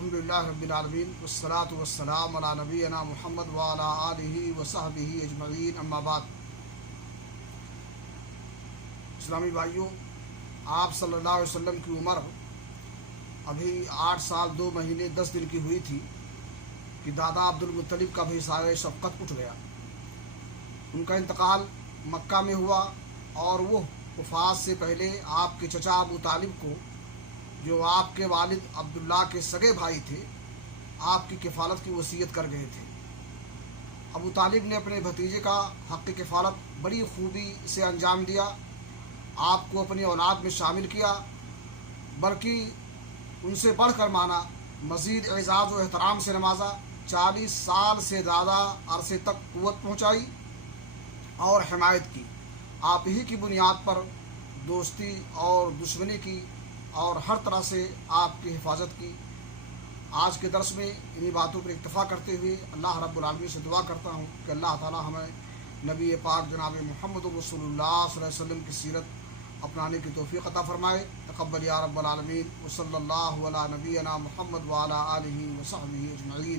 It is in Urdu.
الحمدللہ رب العالمین والصلاة والسلام علی نبینا محمد وعلی آلہ وصحبہ اجمعین، اما بعد۔ اسلامی بھائیوں، آپ صلی اللہ علیہ وسلم کی عمر ابھی 8 سال 2 مہینے 10 دن کی ہوئی تھی کہ دادا عبدالمطلب کا بھی سایہ شفقت اٹھ گیا۔ ان کا انتقال مکہ میں ہوا اور وہ وفات سے پہلے آپ کے چچا ابو طالب کو، جو آپ کے والد عبداللہ کے سگے بھائی تھے، آپ کی کفالت کی وصیت کر گئے تھے۔ ابو طالب نے اپنے بھتیجے کا حق کفالت بڑی خوبی سے انجام دیا، آپ کو اپنی اولاد میں شامل کیا، بلکہ ان سے بڑھ کر مانا، مزید اعزاز و احترام سے نوازا، 40 سال سے زیادہ عرصے تک قوت پہنچائی اور حمایت کی۔ آپ ہی کی بنیاد پر دوستی اور دشمنی کی اور ہر طرح سے آپ کی حفاظت کی۔ آج کے درس میں انہی باتوں پر اکتفا کرتے ہوئے اللہ رب العالمین سے دعا کرتا ہوں کہ اللہ تعالی ہمیں نبی پاک جناب محمد رسول اللہ صلی اللہ علیہ وسلم کی سیرت اپنانے کی توفیق عطا فرمائے۔ تقبل یا رب العالمین، وصلی اللہ علی نبینا محمد وعلی آلہ وصحبہ اجمعین۔